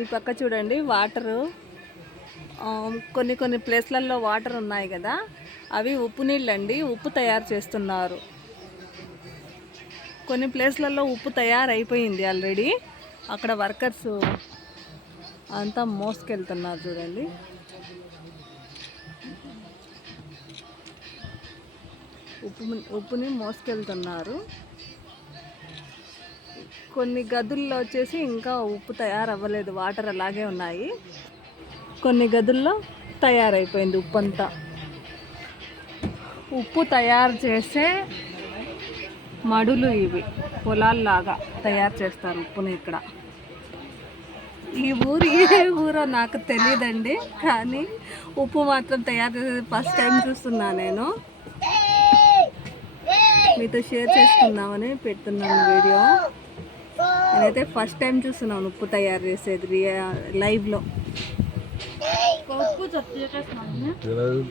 ఈ పక్క చూడండి వాటరు, కొన్ని ప్లేస్లలో వాటర్ ఉన్నాయి కదా, అవి ఉప్పు నీళ్ళండి. ఉప్పు తయారు చేస్తున్నారు. కొన్ని ప్లేస్లలో ఉప్పు తయారైపోయింది ఆల్రెడీ. అక్కడ వర్కర్స్ అంతా మోసుకెళ్తున్నారు చూడండి. ఉప్పుని మోసుకెళ్తున్నారు. కొన్ని గదుల్లో వచ్చేసి ఇంకా ఉప్పు తయారవ్వలేదు, వాటర్ అలాగే ఉన్నాయి. కొన్ని గదుల్లో తయారైపోయింది ఉప్పు అంతా. ఉప్పు తయారు చేసే మడులు ఇవి, పొలాల్లాగా తయారు చేస్తారు ఉప్పుని ఇక్కడ. ఈ ఊరు ఏ ఊరో నాకు తెలియదండి, కానీ ఉప్పు మాత్రం తయారు చేసేది ఫస్ట్ టైం చూస్తున్నా. నేను మీతో షేర్ చేసుకుందామని పెడుతున్నాను వీడియో. నేనైతే ఫస్ట్ టైం చూస్తున్నాను ఉప్పు తయారు చేసేది లైవ్లో.